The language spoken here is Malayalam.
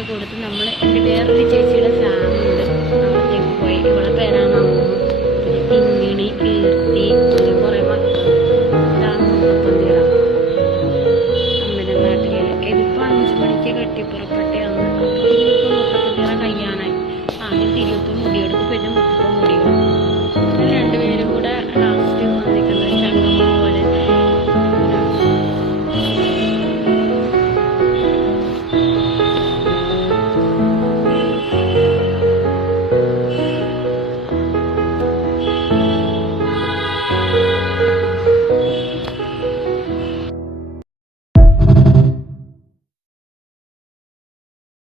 ഒക്കെ കൊടുത്ത് നമ്മൾ എൻ്റെ വേറൊരു ചേച്ചിയുടെ ഫാമിലിയുണ്ട് അവിടത്തേക്ക് പോയി. ഇവളെ പേരാണ് അമ്മ, പിന്നെ കിങ്ങിണി, കീർത്തി, അങ്ങനെ കുറേ മക്കൾ. ഇതാണ് മുത്തപ്പന്തിറ അമ്മയുടെ നാട്ടിലേക്ക്. ഇതിപ്പോൾ 5 മണിക്ക് കെട്ടിപ്പുറപ്പെട്ടയാണ്. അപ്പോൾ ഇതിപ്പോൾ മുത്തപ്പന്തിറ കഴിയാനായി. ആദ്യം തിരുവത്തും മുടിയെടുക്കും, പിന്നെ മുത്തപ്പൻ മുടിയെടുക്കും.